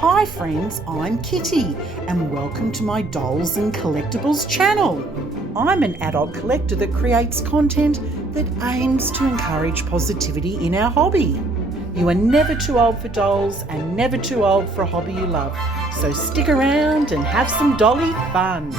Hi friends, I'm Kitty and welcome to my Dolls and Collectibles channel. I'm an adult collector that creates content that aims to encourage positivity in our hobby. You are never too old for dolls and never too old for a hobby you love, so stick around and have some dolly fun.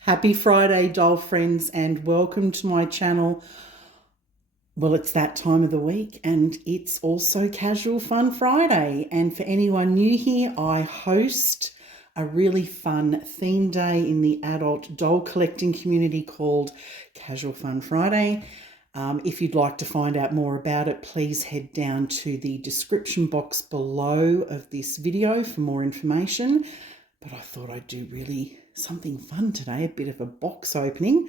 Happy Friday, doll friends, and welcome to my channel. Well, it's that time of the week and it's also Casual Fun Friday. And for anyone new here, I host a really fun theme day in the adult doll collecting community called Casual Fun Friday. If you'd like to find out more about it, please head down to the description box below of this video for more information. But I thought I'd do really something fun today, a bit of a box opening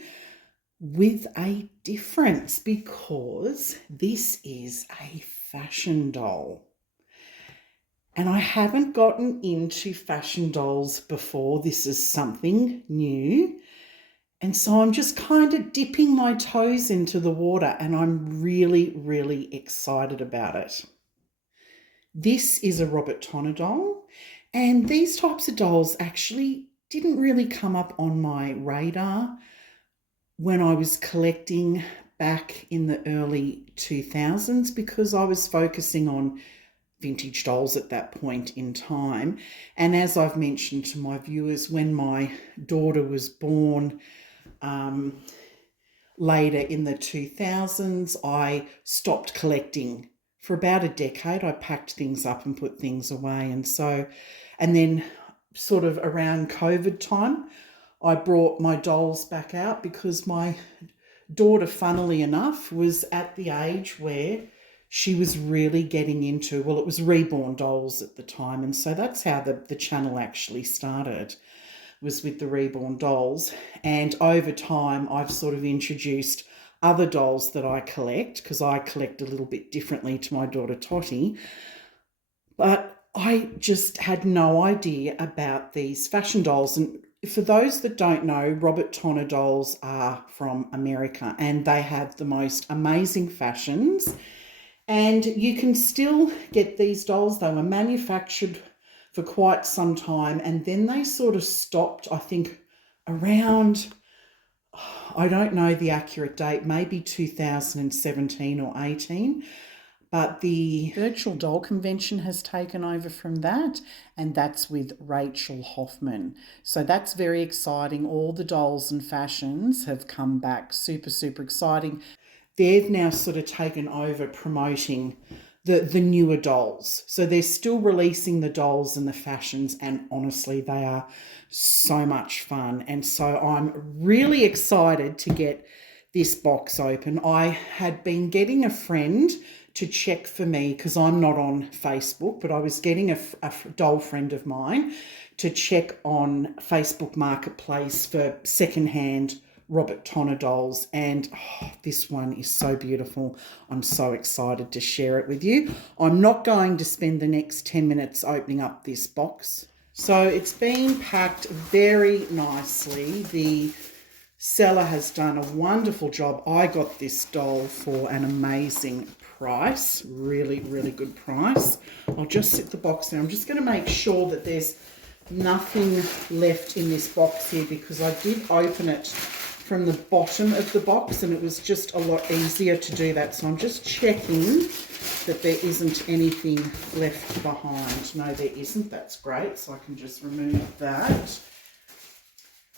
with a difference, because this is a fashion doll. And I haven't gotten into fashion dolls before. This is something new. And so I'm just kind of dipping my toes into the water and I'm really, really excited about it. This is a Robert Tonner doll. And these types of dolls actually didn't really come up on my radar when I was collecting back in the early 2000s, because I was focusing on vintage dolls at that point in time. And as I've mentioned to my viewers, when my daughter was born later in the 2000s, I stopped collecting. For about a decade, I packed things up and put things away. And then sort of around COVID time, I brought my dolls back out because my daughter, funnily enough, was at the age where she was really getting into, well, it was reborn dolls at the time. And so that's how the channel actually started, was with the reborn dolls. And over time, I've sort of introduced other dolls that I collect, because I collect a little bit differently to my daughter Totty. But I just had no idea about these fashion dolls. And for those that don't know, Robert Tonner dolls are from America and they have the most amazing fashions. And you can still get these dolls. They were manufactured for quite some time and then they sort of stopped, I think, around, I don't know the accurate date, maybe 2017 or 18. But the virtual doll convention has taken over from that, and that's with Rachel Hoffman. So that's very exciting. All the dolls and fashions have come back. Super, super exciting. They've now sort of taken over promoting the newer dolls. So they're still releasing the dolls and the fashions, and honestly, they are so much fun. And so I'm really excited to get this box open. I had been getting a friend to check for me, because I'm not on Facebook, but I was getting a doll friend of mine to check on Facebook Marketplace for secondhand Robert Tonner dolls. And this one is so beautiful. I'm so excited to share it with you. I'm not going to spend the next 10 minutes opening up this box. So it's been packed very nicely. The seller has done a wonderful job. I got this doll for an amazing price, really, really good price. I'll just sit the box down. I'm just going to make sure that there's nothing left in this box here, because I did open it from the bottom of the box and it was just a lot easier to do that. So I'm just checking that there isn't anything left behind. No, there isn't. That's great. So I can just remove that.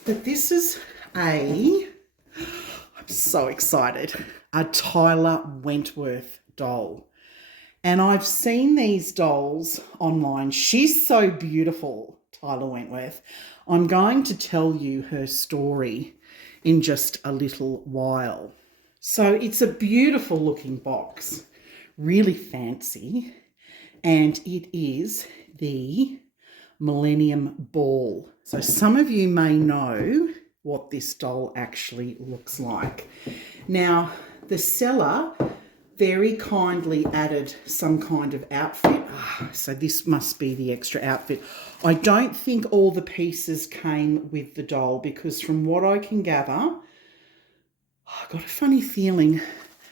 But this is I'm so excited, a Tyler Wentworth doll. And I've seen these dolls online. She's so beautiful, Tyler Wentworth. I'm going to tell you her story in just a little while. So it's a beautiful looking box, really fancy, and it is the Millennium Ball. So some of you may know what this doll actually looks like. Now, the seller very kindly added some kind of outfit. So this must be the extra outfit. I don't think all the pieces came with the doll because from what I can gather, I got a funny feeling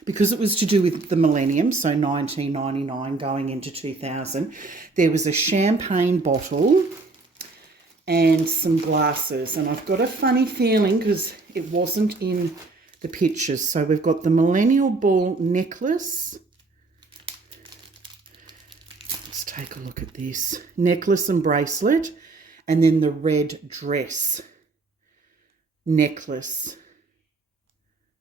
because it was to do with the Millennium, so 1999 going into 2000, there was a champagne bottle and some glasses. And I've got a funny feeling because it wasn't in the pictures. So we've got the Millennial Ball necklace. Let's take a look at this. Necklace and bracelet. And then the red dress necklace.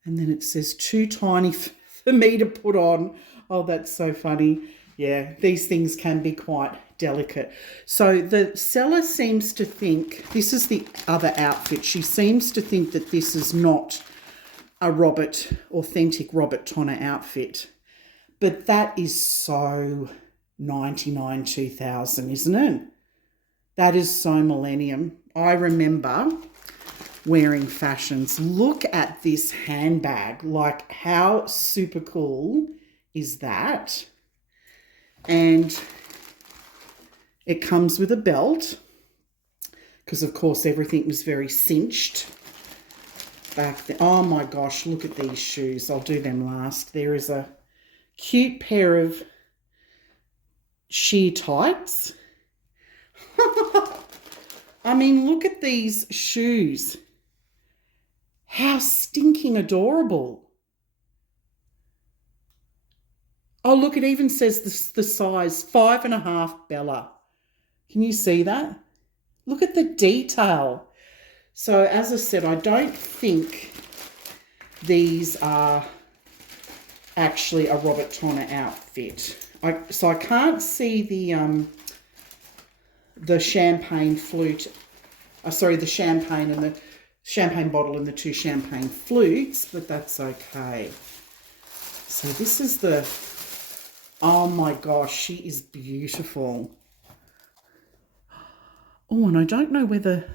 And then it says too tiny for me to put on. Oh, that's so funny. Yeah, these things can be quite delicate. So the seller seems to think, this is the other outfit, she seems to think that this is not a authentic Robert Tonner outfit. But that is so 99, 2000, isn't it? That is so Millennium. I remember wearing fashions. Look at this handbag. Like, how super cool is that? And it comes with a belt because, of course, everything was very cinched back then. Oh, my gosh, look at these shoes. I'll do them last. There is a cute pair of sheer tights. I mean, look at these shoes. How stinking adorable. Oh, look, it even says the size, 5.5 Bella. Can you see that? Look at the detail. So, as I said, I don't think these are actually a Robert Tonner outfit. So I can't see the champagne flute. The champagne and the champagne bottle and the two champagne flutes, but that's okay. So this is the, oh my gosh, she is beautiful. Oh, and I don't know whether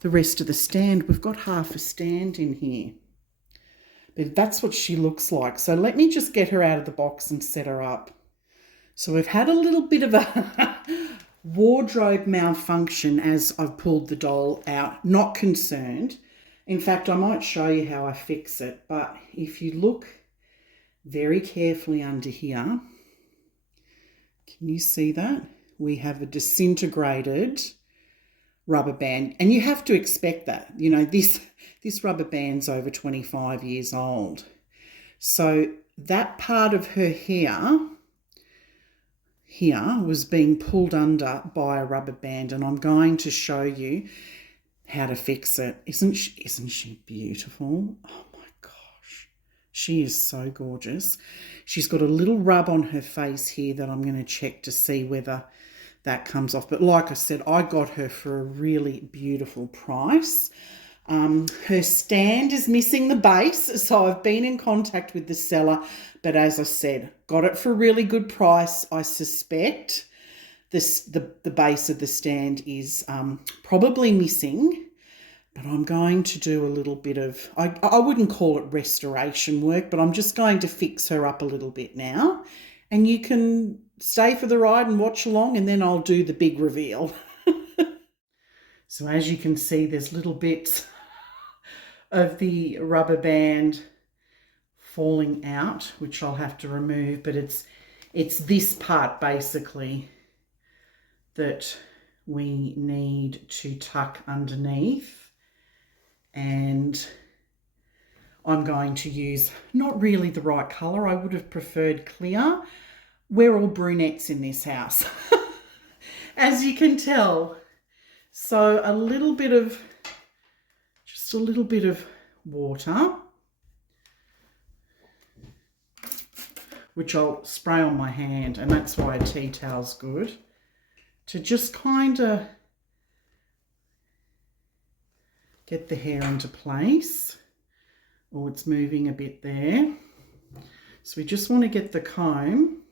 the rest of the stand, we've got half a stand in here. But that's what she looks like. So let me just get her out of the box and set her up. So we've had a little bit of a wardrobe malfunction as I've pulled the doll out. Not concerned. In fact, I might show you how I fix it. But if you look very carefully under here, can you see that? We have a disintegrated rubber band. And you have to expect that. You know, this rubber band's over 25 years old. So that part of her hair here was being pulled under by a rubber band, and I'm going to show you how to fix it. Isn't she beautiful? Oh my gosh. She is so gorgeous. She's got a little rub on her face here that I'm going to check to see whether that comes off. But like I said, I got her for a really beautiful price. Her stand is missing the base, so I've been in contact with the seller, but as I said, got it for a really good price. I suspect the base of the stand is probably missing, but I'm going to do a little bit of, I wouldn't call it restoration work, but I'm just going to fix her up a little bit now, and you can stay for the ride and watch along, and then I'll do the big reveal. So as you can see, there's little bits of the rubber band falling out, which I'll have to remove, but it's this part basically that we need to tuck underneath, and I'm going to use not really the right colour. I would have preferred clear. We're all brunettes in this house, as you can tell. So just a little bit of water. which I'll spray on my hand, and that's why a tea towel's good, to just kind of get the hair into place. Oh, it's moving a bit there. So we just want to get the comb.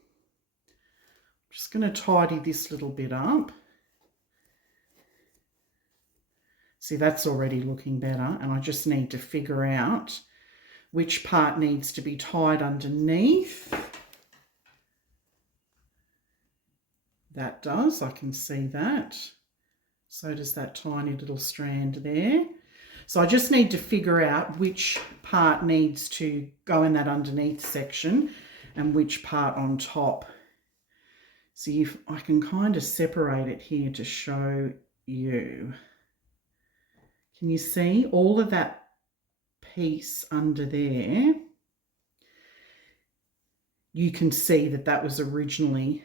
Just going to tidy this little bit up. See, that's already looking better, and I just need to figure out which part needs to be tied underneath. That does, I can see that. So does that tiny little strand there. So I just need to figure out which part needs to go in that underneath section and which part on top. See, if I can kind of separate it here to show you. Can you see all of that piece under there? You can see that that was originally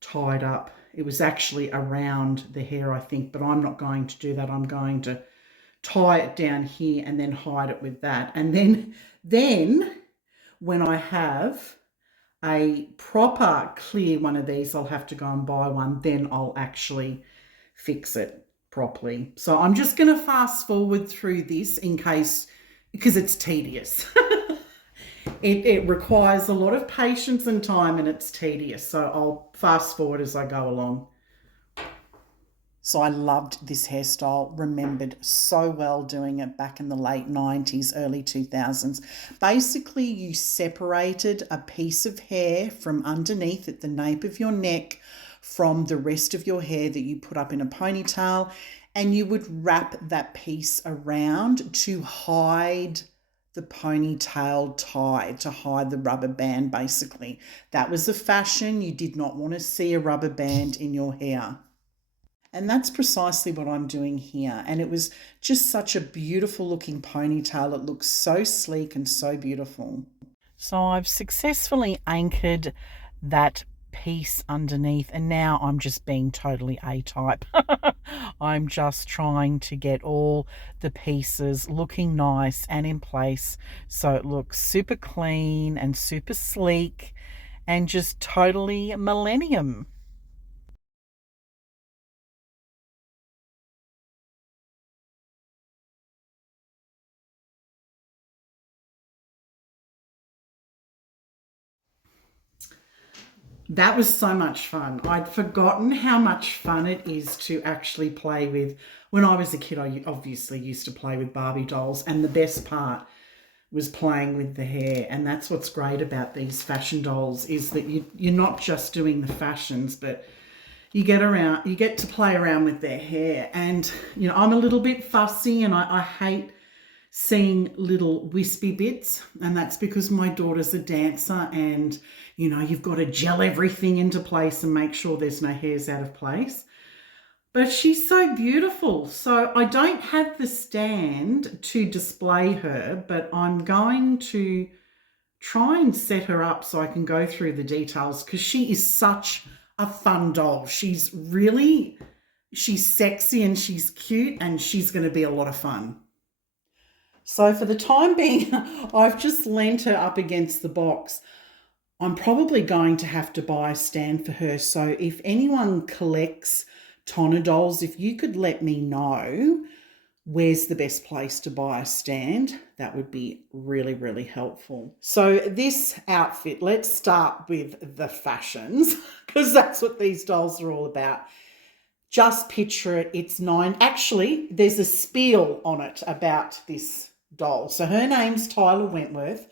tied up. It was actually around the hair, I think, but I'm not going to do that. I'm going to tie it down here and then hide it with that. And then when I have a proper clear one of these, I'll have to go and buy one. Then I'll actually fix it properly. So I'm just going to fast forward through this in case, because it's tedious. It requires a lot of patience and time, and it's tedious. So I'll fast forward as I go along. So I loved this hairstyle, remembered so well doing it back in the late 90s, early 2000s. Basically, you separated a piece of hair from underneath at the nape of your neck from the rest of your hair that you put up in a ponytail, and you would wrap that piece around to hide the ponytail tie, to hide the rubber band, basically. That was the fashion. You did not want to see a rubber band in your hair. And that's precisely what I'm doing here. And it was just such a beautiful looking ponytail. It looks so sleek and so beautiful. So I've successfully anchored that piece underneath, and now I'm just being totally A-type. I'm just trying to get all the pieces looking nice and in place so it looks super clean and super sleek and just totally millennium. That was so much fun. I'd forgotten how much fun it is to actually play with. When I was a kid, I obviously used to play with Barbie dolls, and the best part was playing with the hair. And that's what's great about these fashion dolls, is that you're not just doing the fashions, but you get to play around with their hair. And, you know, I'm a little bit fussy, and I hate seeing little wispy bits, and that's because my daughter's a dancer, and you know, you've got to gel everything into place and make sure there's no hairs out of place. But she's so beautiful. So I don't have the stand to display her, but I'm going to try and set her up so I can go through the details, because she is such a fun doll. She's sexy and she's cute, and she's going to be a lot of fun. So for the time being, I've just leant her up against the box. I'm probably going to have to buy a stand for her. So if anyone collects Tonner dolls, if you could let me know where's the best place to buy a stand, that would be really, really helpful. So this outfit, let's start with the fashions, because that's what these dolls are all about. Just picture it. Actually, there's a spiel on it about this doll. So her name's Tyler Wentworth.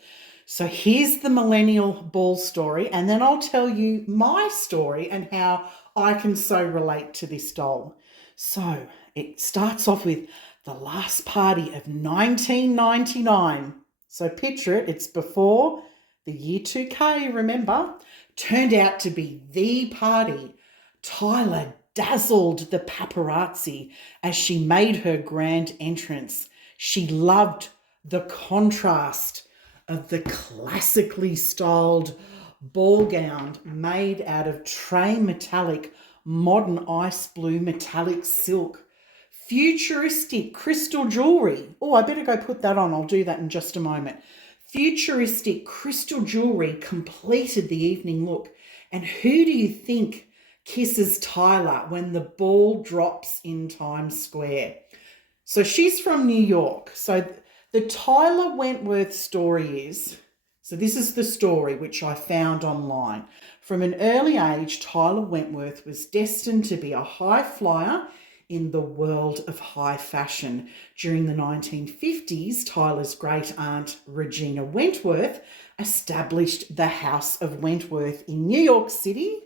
So here's the millennial ball story, and then I'll tell you my story and how I can so relate to this doll. So it starts off with the last party of 1999. So picture it, it's before the year 2K, remember? Turned out to be the party. Tyler dazzled the paparazzi as she made her grand entrance. She loved the contrast of the classically styled ball gown made out of tray metallic, modern ice blue metallic silk, futuristic crystal jewellery. Oh, I better go put that on. I'll do that in just a moment. Futuristic crystal jewellery completed the evening look. And who do you think kisses Tyler when the ball drops in Times Square? So she's from New York. So the Tyler Wentworth story is, so this is the story which I found online. From an early age, Tyler Wentworth was destined to be a high flyer in the world of high fashion. During the 1950s, Tyler's great aunt, Regina Wentworth, established the House of Wentworth in New York City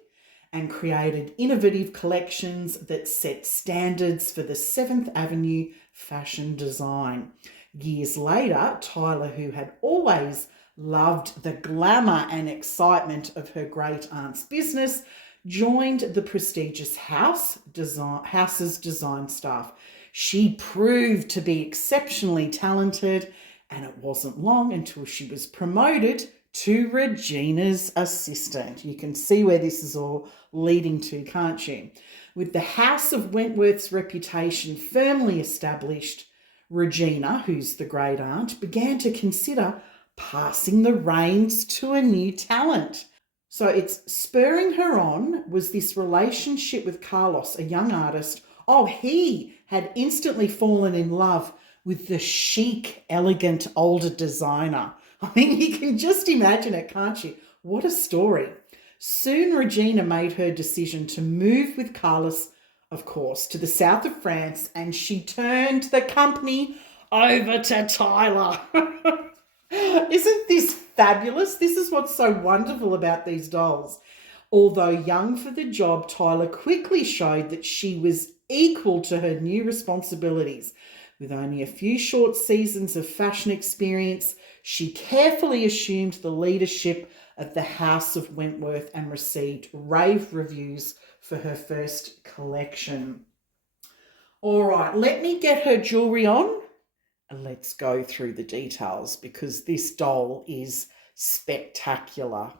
and created innovative collections that set standards for the 7th Avenue fashion design. Years later, Tyler, who had always loved the glamour and excitement of her great aunt's business, joined the prestigious house's design staff. She proved to be exceptionally talented, and it wasn't long until she was promoted to Regina's assistant. You can see where this is all leading to, can't you? With the House of Wentworth's reputation firmly established, Regina, who's the great aunt, began to consider passing the reins to a new talent. So it's spurring her on was this relationship with Carlos, a young artist. Oh, he had instantly fallen in love with the chic, elegant, older designer. I mean, you can just imagine it, can't you? What a story. Soon Regina made her decision to move with Carlos, of course, to the south of France, and she turned the company over to Tyler. Isn't this fabulous? This is what's so wonderful about these dolls. Although young for the job, Tyler quickly showed that she was equal to her new responsibilities. With only a few short seasons of fashion experience, she carefully assumed the leadership of the House of Wentworth and received rave reviews for her first collection. All right, let me get her jewellery on and let's go through the details because this doll is spectacular.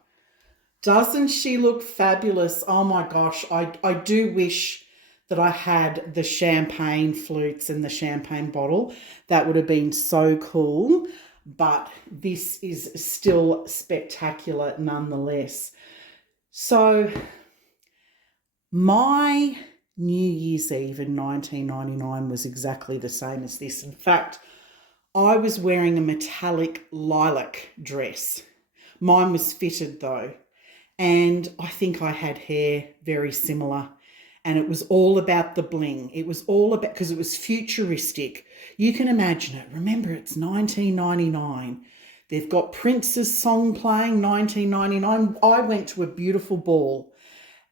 Doesn't she look fabulous? Oh my gosh, I do wish that I had the champagne flutes and the champagne bottle. That would have been so cool, but this is still spectacular nonetheless. So my New Year's Eve in 1999 was exactly the same as this. In fact, I was wearing a metallic lilac dress. Mine was fitted though, and I think I had hair very similar. And it was all about the bling. It was all about, because it was futuristic. You can imagine it. Remember, it's 1999. They've got Prince's song playing, 1999. I went to a beautiful ball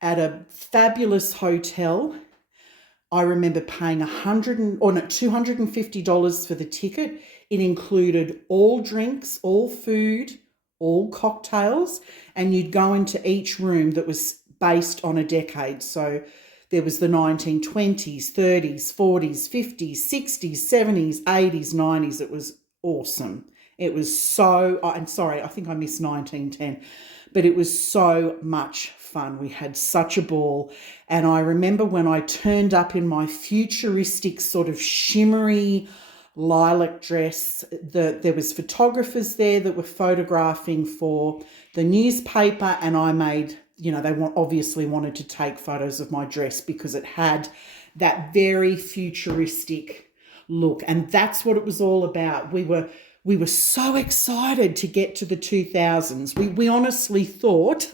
at a fabulous hotel. I remember paying $250 for the ticket. It included all drinks, all food, all cocktails, and you'd go into each room that was based on a decade. So there was the 1920s, 30s, 40s, 50s, 60s, 70s, 80s, 90s. It was awesome. It was so, I'm sorry, I think I missed 1910, but it was so much fun. We had such a ball. And I remember when I turned up in my futuristic sort of shimmery lilac dress, there was photographers there that were photographing for the newspaper, and I made, they obviously wanted to take photos of my dress because it had that very futuristic look. And that's what it was all about. We were so excited to get to the 2000s. We honestly thought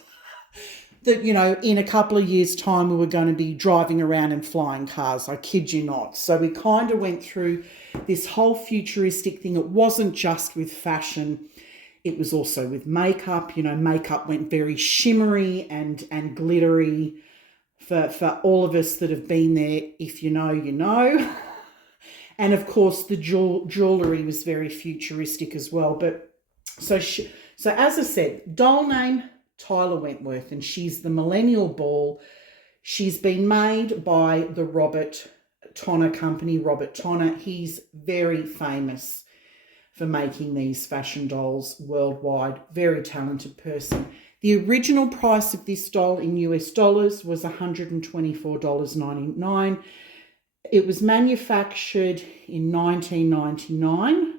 that, in a couple of years' time, we were going to be driving around in flying cars. I kid you not. So we kind of went through this whole futuristic thing. It wasn't just with fashion. It was also with makeup. Makeup went very shimmery and glittery for all of us that have been there. If you know, you know. And of course, the jewellery was very futuristic as well. But so as I said, doll name Tyler Wentworth, and she's the Millennial Ball. She's been made by the Robert Tonner company. Robert Tonner, he's very famous for making these fashion dolls worldwide. Very talented person. The original price of this doll in US dollars was $124.99. It was manufactured in 1999,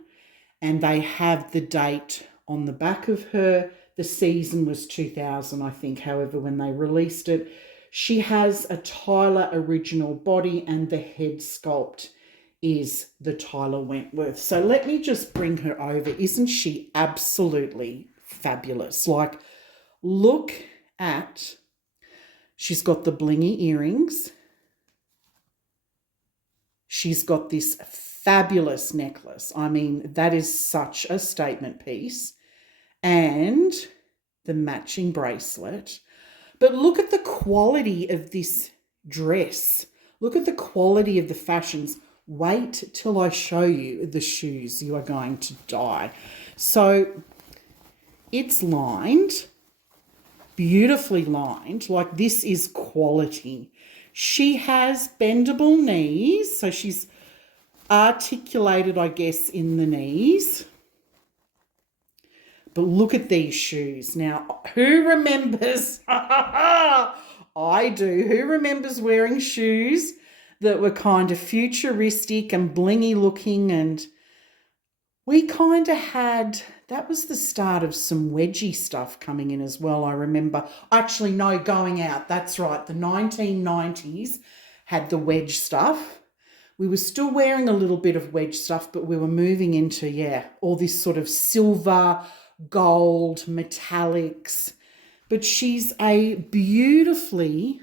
and they have the date on the back of her. The season was 2000, I think, however, when they released it. She has a Tyler original body, and the head sculpt is the Tyler Wentworth. So let me just bring her over. Isn't she absolutely fabulous? Like, look at, she's got the blingy earrings. She's got this fabulous necklace. I mean, that is such a statement piece. And the matching bracelet. But look at the quality of this dress. Look at the quality of the fashions. Wait till I show you the shoes. You are going to die. So it's lined, beautifully lined. Like, this is quality. She has bendable knees, so she's articulated, I guess, in the knees. But look at these shoes. Now, who remembers? I do. Who remembers wearing shoes that were kind of futuristic and blingy looking? And we kind of had, that was the start of some wedgie stuff coming in as well, I remember. Actually, no, going out. That's right. The 1990s had the wedge stuff. We were still wearing a little bit of wedge stuff, but we were moving into, yeah, all this sort of silver, gold, metallics. But she's a beautifully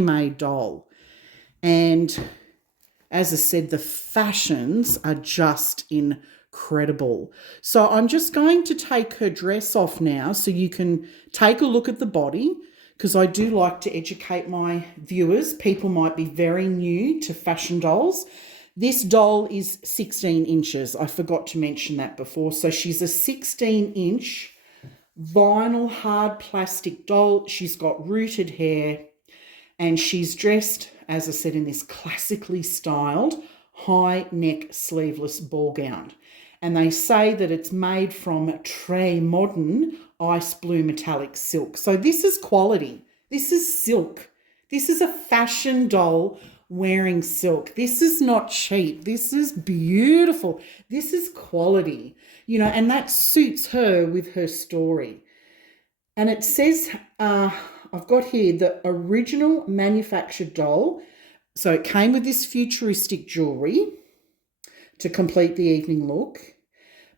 made doll. And as I said, the fashions are just incredible. So I'm just going to take her dress off now so you can take a look at the body, because I do like to educate my viewers. People might be very new to fashion dolls. This doll is 16 inches. I forgot to mention that before. So she's a 16-inch vinyl hard plastic doll. She's got rooted hair, and she's dressed, as I said, in this classically styled high neck sleeveless ball gown. And they say that it's made from très modern ice blue metallic silk. So this is quality. This is silk. This is a fashion doll wearing silk. This is not cheap. This is beautiful. This is quality, you know, and that suits her with her story. And it says, I've got here the original manufactured doll. So it came with this futuristic jewelry to complete the evening look.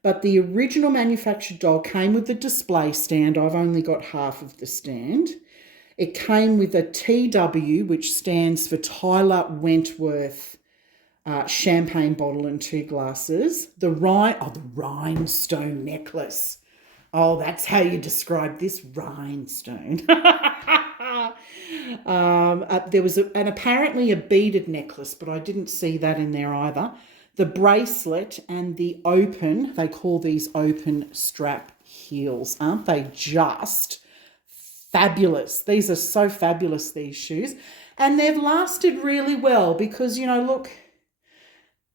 But the original manufactured doll came with the display stand. I've only got half of the stand. It came with a TW, which stands for Tyler Wentworth champagne bottle and 2 glasses. The rhinestone necklace. Oh, that's how you describe this, rhinestone. There was apparently a beaded necklace, but I didn't see that in there either. The bracelet and the open, they call these open strap heels. Aren't they just fabulous? These are so fabulous, these shoes. And they've lasted really well because, you know, look,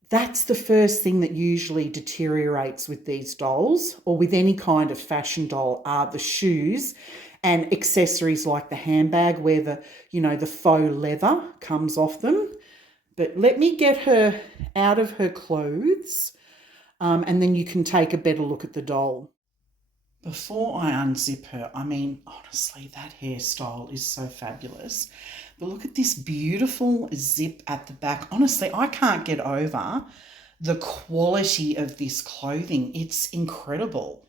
that's the first thing that usually deteriorates with these dolls or with any kind of fashion doll are the shoes and accessories like the handbag where the, you know, the faux leather comes off them. But let me get her out of her clothes and then you can take a better look at the doll. Before I unzip her, I mean, honestly, that hairstyle is so fabulous. But look at this beautiful zip at the back. Honestly, I can't get over the quality of this clothing. It's incredible.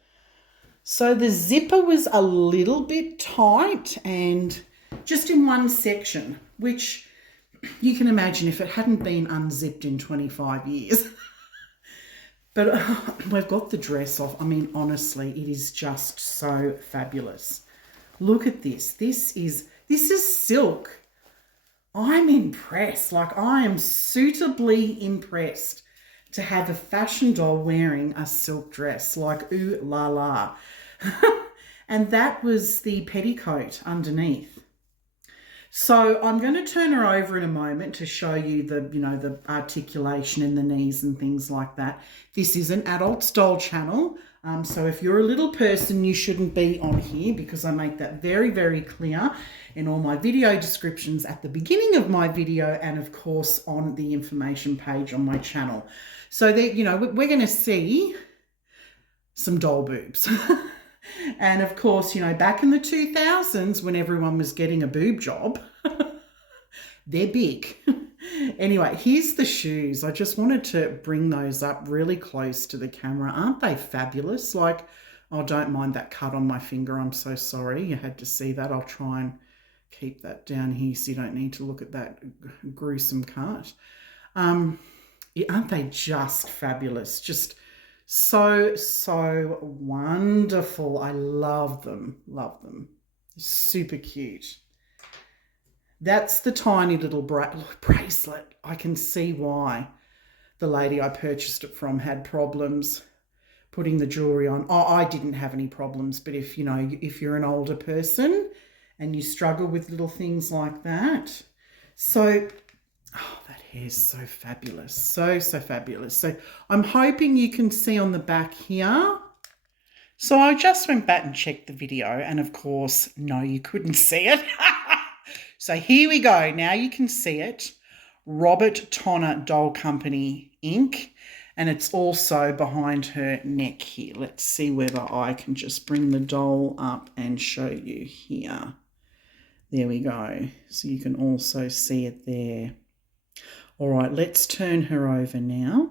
So the zipper was a little bit tight and just in one section, which you can imagine if it hadn't been unzipped in 25 years. But we've got the dress off. I mean, honestly, it is just so fabulous. Look at this. This is silk. I'm impressed. Like, I am suitably impressed to have a fashion doll wearing a silk dress. Like, ooh la la. And that was the petticoat underneath. So I'm going to turn her over in a moment to show you the, you know, the articulation in the knees and things like that. This is an adult doll channel. So if you're a little person, you shouldn't be on here because I make that very, very clear in all my video descriptions at the beginning of my video and of course on the information page on my channel. So that, you know, we're going to see some doll boobs. And of course, you know, back in the 2000s when everyone was getting a boob job, they're big. Anyway, here's the shoes. I just wanted to bring those up really close to the camera. Aren't they fabulous? Like, oh, don't mind that cut on my finger. I'm so sorry. You had to see that. I'll try and keep that down here so you don't need to look at that gruesome cut. Yeah, aren't they just fabulous? Just so, so wonderful. I love them. Love them. Super cute. That's the tiny little bracelet. I can see why the lady I purchased it from had problems putting the jewelry on. Oh, I didn't have any problems, but if, you know, if you're an older person and you struggle with little things like that. So, oh, that hair's so fabulous. So, so fabulous. So I'm hoping you can see on the back here. So I just went back and checked the video, and of course, no, you couldn't see it. So here we go. Now you can see it. Robert Tonner Doll Company Inc. And it's also behind her neck here. Let's see whether I can just bring the doll up and show you here. There we go. So you can also see it there. All right, let's turn her over now.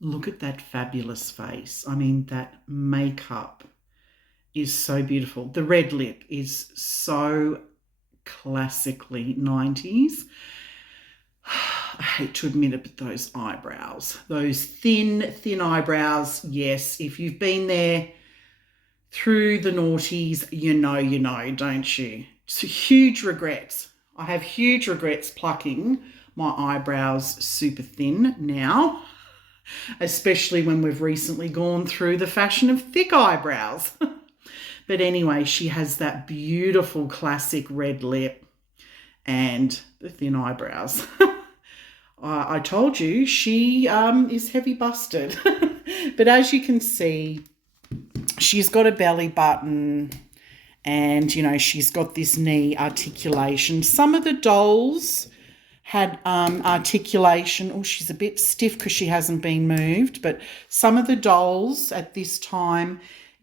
Look at that fabulous face. I mean, that makeup is so beautiful. The red lip is so classically 90s. I hate to admit it, but those eyebrows, those thin eyebrows, yes, if you've been there through the noughties, you know, don't you? So huge regrets. I have huge regrets plucking my eyebrows super thin now, especially when we've recently gone through the fashion of thick eyebrows. But anyway, she has that beautiful classic red lip and the thin eyebrows. I told you she is heavy busted. But as you can see, she's got a belly button and, you know, she's got this knee articulation. Some of the dolls had articulation. Oh, she's a bit stiff because she hasn't been moved. But some of the dolls at this time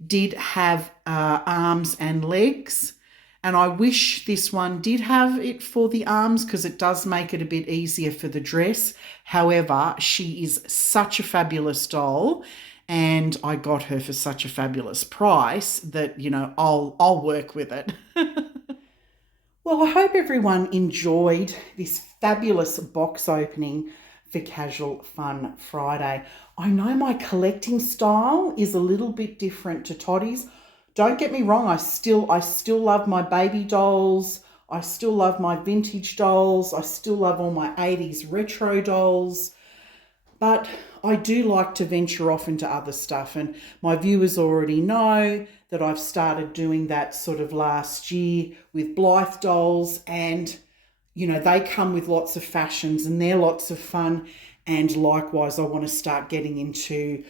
did have arms and legs. And I wish this one did have it for the arms because it does make it a bit easier for the dress. However, she is such a fabulous doll and I got her for such a fabulous price that, you know, I'll work with it. Well, I hope everyone enjoyed this fabulous box opening for Casual Fun Friday. I know my collecting style is a little bit different to Toddy's. Don't get me wrong, I still love my baby dolls. I still love my vintage dolls. I still love all my 80s retro dolls. But I do like to venture off into other stuff, and my viewers already know that I've started doing that sort of last year with Blythe dolls, and you know, they come with lots of fashions and they're lots of fun. And likewise, I want to start getting into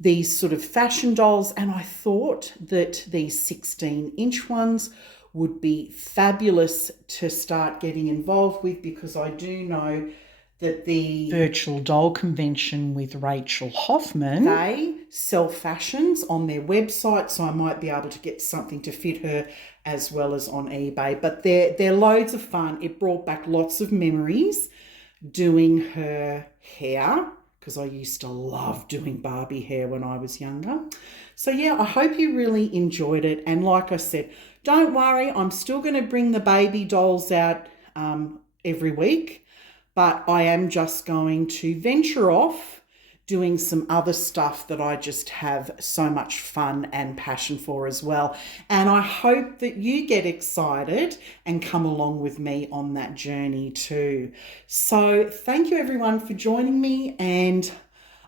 these sort of fashion dolls, and I thought that these 16-inch ones would be fabulous to start getting involved with because I do know that the Virtual Doll Convention with Rachel Hoffman, they sell fashions on their website, so I might be able to get something to fit her as well as on eBay. But they're loads of fun. It brought back lots of memories doing her hair because I used to love doing Barbie hair when I was younger. So yeah, I hope you really enjoyed it. And like I said, don't worry, I'm still going to bring the baby dolls out every week. But I am just going to venture off doing some other stuff that I just have so much fun and passion for as well. And I hope that you get excited and come along with me on that journey too. So thank you everyone for joining me, and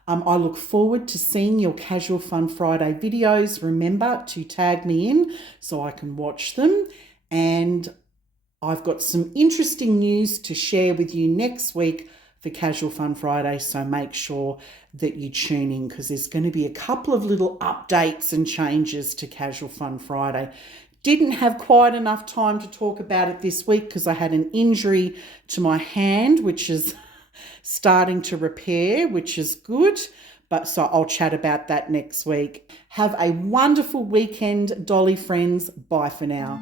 I look forward to seeing your Casual Fun Friday videos. Remember to tag me in so I can watch them, and I've got some interesting news to share with you next week for Casual Fun Friday, so make sure that you tune in because there's going to be a couple of little updates and changes to Casual Fun Friday. Didn't have quite enough time to talk about it this week because I had an injury to my hand, which is starting to repair, which is good. But so I'll chat about that next week. Have a wonderful weekend, Dolly friends. Bye for now.